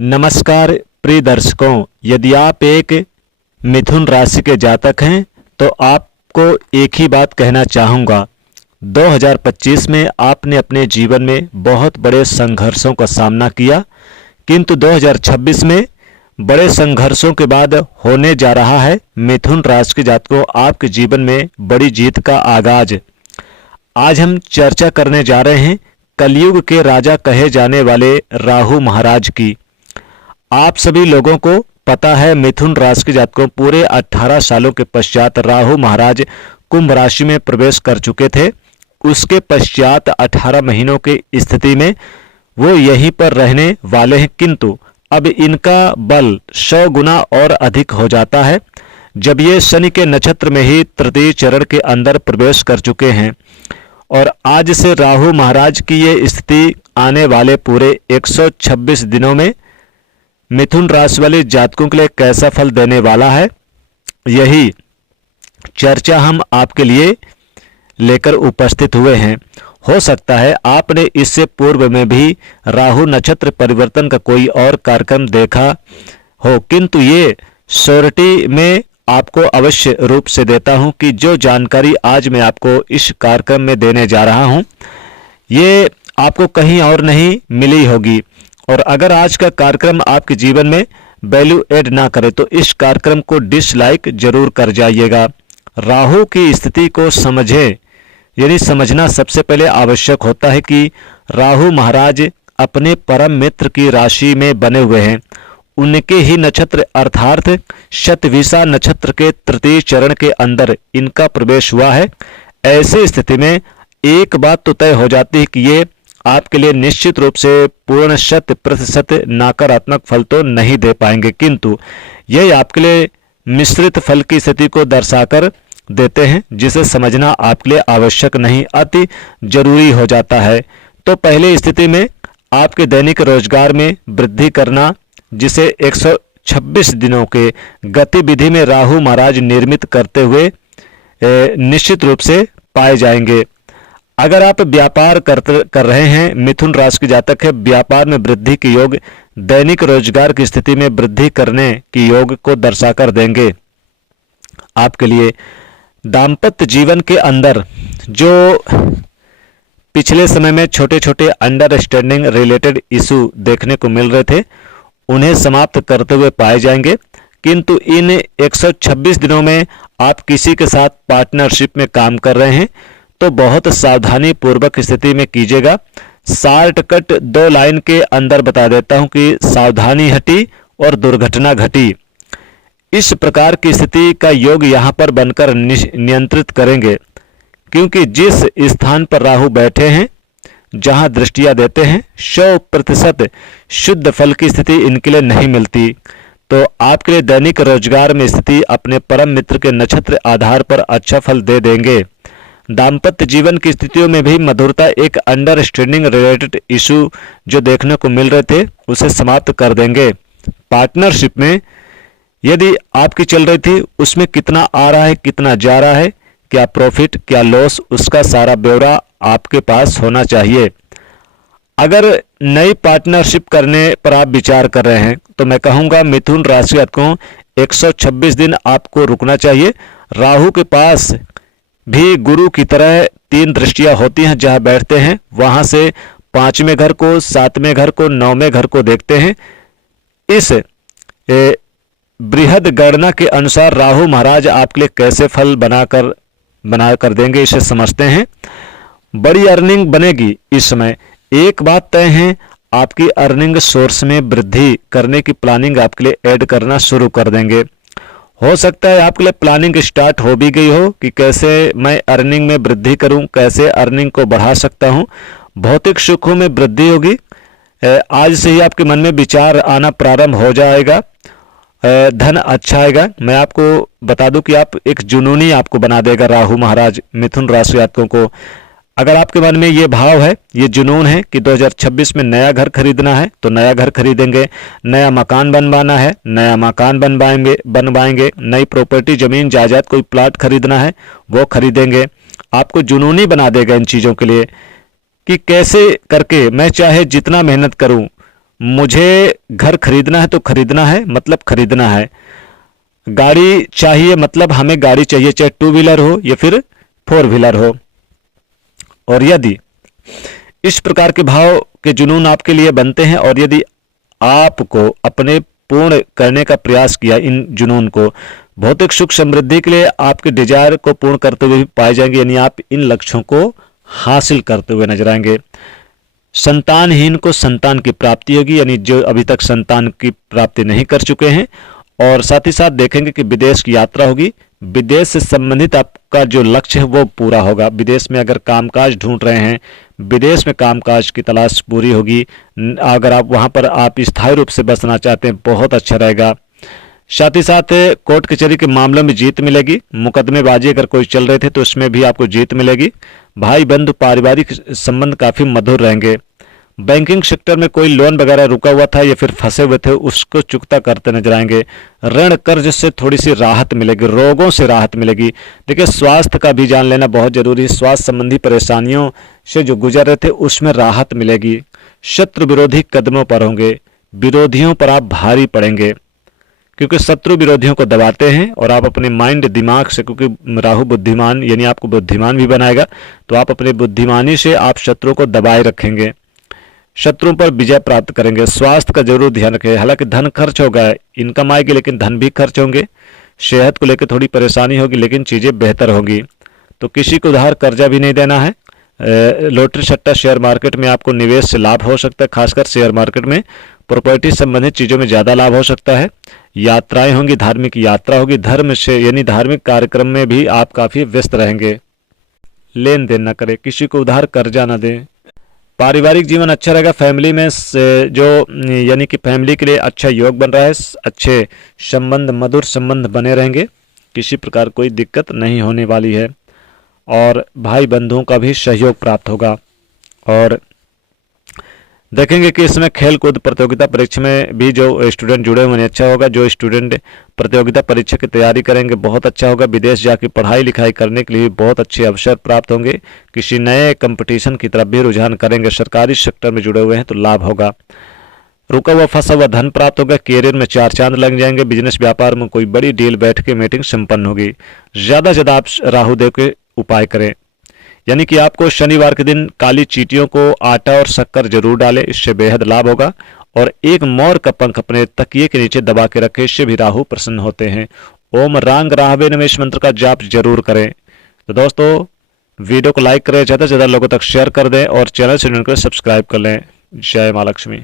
नमस्कार प्रिय दर्शकों, यदि आप एक मिथुन राशि के जातक हैं तो आपको एक ही बात कहना चाहूँगा। 2025 में आपने अपने जीवन में बहुत बड़े संघर्षों का सामना किया, किंतु 2026 में बड़े संघर्षों के बाद होने जा रहा है मिथुन राशि के जातकों आपके जीवन में बड़ी जीत का आगाज। आज हम चर्चा करने जा रहे हैं कलयुग के राजा कहे जाने वाले राहु महाराज की। आप सभी लोगों को पता है मिथुन राशि के जातकों पूरे 18 सालों के पश्चात राहु महाराज कुंभ राशि में प्रवेश कर चुके थे। उसके पश्चात 18 महीनों की स्थिति में वो यहीं पर रहने वाले हैं, किंतु अब इनका बल 100 गुना और अधिक हो जाता है जब ये शनि के नक्षत्र में ही तृतीय चरण के अंदर प्रवेश कर चुके हैं। और आज से राहु महाराज की ये स्थिति आने वाले पूरे 126 दिनों में मिथुन राशि वाले जातकों के लिए कैसा फल देने वाला है, यही चर्चा हम आपके लिए लेकर उपस्थित हुए हैं। हो सकता है आपने इससे पूर्व में भी राहु नक्षत्र परिवर्तन का कोई और कार्यक्रम देखा हो, किंतु ये श्योरिटी में आपको अवश्य रूप से देता हूं कि जो जानकारी आज मैं आपको इस कार्यक्रम में देने जा रहा हूं, ये आपको कहीं और नहीं मिली होगी। और अगर आज का कार्यक्रम आपके जीवन में वैल्यू ऐड ना करे तो इस कार्यक्रम को डिसलाइक जरूर कर जाइएगा। राहु की स्थिति को समझें, यानी समझना सबसे पहले आवश्यक होता है कि राहु महाराज अपने परम मित्र की राशि में बने हुए हैं। उनके ही नक्षत्र अर्थात शतभिषा नक्षत्र के तृतीय चरण के अंदर इनका प्रवेश हुआ है। ऐसी स्थिति में एक बात तो तय हो जाती है कि ये आपके लिए निश्चित रूप से पूर्ण 100% नकारात्मक फल तो नहीं दे पाएंगे, किंतु यह आपके लिए मिश्रित फल की स्थिति को दर्शाकर देते हैं, जिसे समझना आपके लिए आवश्यक नहीं, अति जरूरी हो जाता है। तो पहले स्थिति में आपके दैनिक रोजगार में वृद्धि करना, जिसे 126 दिनों के गतिविधि में राहु महाराज निर्मित करते हुए निश्चित रूप से पाए जाएंगे। अगर आप व्यापार कर रहे हैं, मिथुन राशि के जातक है, व्यापार में वृद्धि के योग दैनिक रोजगार की स्थिति में वृद्धि करने की योग को दर्शाकर देंगे। आपके लिए दाम्पत्य जीवन के अंदर जो पिछले समय में छोटे छोटे अंडरस्टैंडिंग रिलेटेड इशू देखने को मिल रहे थे, उन्हें समाप्त करते हुए पाए जाएंगे। किंतु इन 126 दिनों में आप किसी के साथ पार्टनरशिप में काम कर रहे हैं तो बहुत सावधानी पूर्वक स्थिति में कीजिएगा। शॉर्टकट 2 लाइन के अंदर बता देता हूं कि सावधानी हटी और दुर्घटना घटी। इस प्रकार की स्थिति का योग यहां पर बनकर नियंत्रित करेंगे, क्योंकि जिस स्थान पर राहु बैठे हैं, जहां दृष्टियां देते हैं, 100% शुद्ध फल की स्थिति इनके लिए नहीं मिलती। तो आपके लिए दैनिक रोजगार में स्थिति अपने परम मित्र के नक्षत्र आधार पर अच्छा फल दे देंगे। दाम्पत्य जीवन की स्थितियों में भी मधुरता, एक अंडरस्टैंडिंग रिलेटेड इशू जो देखने को मिल रहे थे उसे समाप्त कर देंगे। पार्टनरशिप में यदि आपकी चल रही थी, उसमें कितना आ रहा है, कितना जा रहा है, क्या प्रॉफिट क्या लॉस, उसका सारा ब्यौरा आपके पास होना चाहिए। अगर नई पार्टनरशिप करने पर आप विचार कर रहे हैं तो मैं कहूंगा मिथुन राशि को 126 दिन आपको रुकना चाहिए। राहु के पास भी गुरु की तरह 3 दृष्टियां होती हैं, जहां बैठते हैं वहां से 5वें घर को, 7वें घर को, 9वें घर को देखते हैं। इस बृहद गणना के अनुसार राहु महाराज आपके लिए कैसे फल बनाकर देंगे, इसे समझते हैं। बड़ी अर्निंग बनेगी इस समय। एक बात तय है, आपकी अर्निंग सोर्स में वृद्धि करने की प्लानिंग आपके लिए ऐड करना शुरू कर देंगे। हो सकता है आपके लिए प्लानिंग स्टार्ट हो भी गई हो कि कैसे मैं अर्निंग में वृद्धि करूं, कैसे अर्निंग को बढ़ा सकता हूं। भौतिक सुखों में वृद्धि होगी। आज से ही आपके मन में विचार आना प्रारंभ हो जाएगा। धन अच्छा आएगा। मैं आपको बता दूं कि आप एक जुनूनी आपको बना देगा राहु महाराज मिथुन राशि जातकों को। अगर आपके मन में ये भाव है, ये जुनून है कि 2026 में नया घर खरीदना है तो नया घर खरीदेंगे, नया मकान बनवाना है नया मकान बनवाएंगे, नई प्रॉपर्टी जमीन जायदाद कोई प्लाट खरीदना है वो खरीदेंगे। आपको जुनूनी बना देगा इन चीज़ों के लिए कि कैसे करके मैं चाहे जितना मेहनत करूं मुझे घर खरीदना है तो खरीदना है, मतलब खरीदना है। गाड़ी चाहिए, मतलब हमें गाड़ी चाहिए, चाहे टू व्हीलर हो या फिर फोर व्हीलर हो। और यदि इस प्रकार के भाव के जुनून आपके लिए बनते हैं और यदि आपको अपने पूर्ण करने का प्रयास किया इन जुनून को, भौतिक सुख समृद्धि के लिए आपके डिजायर को पूर्ण करते हुए भी पाए जाएंगे, यानी आप इन लक्ष्यों को हासिल करते हुए नजर आएंगे। संतानहीन को संतान की प्राप्ति होगी, यानी जो अभी तक संतान की प्राप्ति नहीं कर चुके हैं। और साथ ही साथ देखेंगे कि विदेश की यात्रा होगी, विदेश से संबंधित आपका जो लक्ष्य है वो पूरा होगा। विदेश में अगर कामकाज ढूंढ रहे हैं, विदेश में कामकाज की तलाश पूरी होगी। अगर आप वहां पर आप स्थायी रूप से बसना चाहते हैं, बहुत अच्छा रहेगा। साथ ही साथ कोर्ट कचहरी के मामलों में जीत मिलेगी। मुकदमेबाजी अगर कोई चल रहे थे तो उसमें भी आपको जीत मिलेगी। भाई बंधु पारिवारिक संबंध काफी मधुर रहेंगे। बैंकिंग सेक्टर में कोई लोन वगैरह रुका हुआ था या फिर फंसे हुए थे, उसको चुकता करते नजर आएंगे। ऋण कर्ज से थोड़ी सी राहत मिलेगी, रोगों से राहत मिलेगी। देखिए, स्वास्थ्य का भी जान लेना बहुत जरूरी है। स्वास्थ्य संबंधी परेशानियों से जो गुजर रहे थे उसमें राहत मिलेगी। शत्रु विरोधी कदमों पर होंगे, विरोधियों पर आप भारी पड़ेंगे, क्योंकि शत्रु विरोधियों को दबाते हैं और आप अपने माइंड दिमाग से, क्योंकि राहु बुद्धिमान यानी आपको बुद्धिमान भी बनाएगा, तो आप अपने बुद्धिमानी से आप शत्रु को दबाए रखेंगे, शत्रुओं पर विजय प्राप्त करेंगे। स्वास्थ्य का जरूर ध्यान रखें। हालांकि धन खर्च होगा, इनकम आएगी लेकिन धन भी खर्च होंगे। सेहत को लेकर थोड़ी परेशानी होगी लेकिन चीज़ें बेहतर होंगी। तो किसी को उधार कर्जा भी नहीं देना है। लॉटरी सट्टा शेयर मार्केट में आपको निवेश से लाभ हो सकता है, खासकर शेयर मार्केट में। प्रॉपर्टी संबंधित चीज़ों में ज़्यादा लाभ हो सकता है। यात्राएं होंगी, धार्मिक यात्रा होगी। धर्म से यानी धार्मिक कार्यक्रम में भी आप काफ़ी व्यस्त रहेंगे। लेन देन न करें, किसी को उधार कर्जा न दें। पारिवारिक जीवन अच्छा रहेगा। फैमिली में जो यानी कि फैमिली के लिए अच्छा योग बन रहा है, अच्छे संबंध, मधुर संबंध बने रहेंगे, किसी प्रकार कोई दिक्कत नहीं होने वाली है। और भाई बंधुओं का भी सहयोग प्राप्त होगा। और देखेंगे कि इसमें खेल कूद प्रतियोगिता परीक्षा में भी जो स्टूडेंट जुड़े हुए हैं अच्छा होगा। जो स्टूडेंट प्रतियोगिता परीक्षा की तैयारी करेंगे बहुत अच्छा होगा। विदेश जाकर पढ़ाई लिखाई करने के लिए बहुत अच्छे अवसर प्राप्त होंगे। किसी नए कंपटीशन की तरफ भी रुझान करेंगे। सरकारी सेक्टर में जुड़े हुए हैं तो लाभ होगा। रुका हुआ फंसा हुआ धन प्राप्त होगा। कैरियर में चार चांद लग जाएंगे। बिजनेस व्यापार में कोई बड़ी डील बैठ के मीटिंग संपन्न होगी। ज़्यादा से ज़्यादा आप राहुदेव के उपाय करें, यानी कि आपको शनिवार के दिन काली चींटियों को आटा और शक्कर जरूर डालें, इससे बेहद लाभ होगा। और एक मोर का पंख अपने तकिए के नीचे दबा के रखें, इससे भी राहु प्रसन्न होते हैं। ओम रांग राहवे नमः इस मंत्र का जाप जरूर करें। तो दोस्तों, वीडियो को लाइक करें, ज़्यादा से ज़्यादा लोगों तक शेयर कर दें और चैनल से जुड़कर सब्सक्राइब कर लें। जय माँ लक्ष्मी।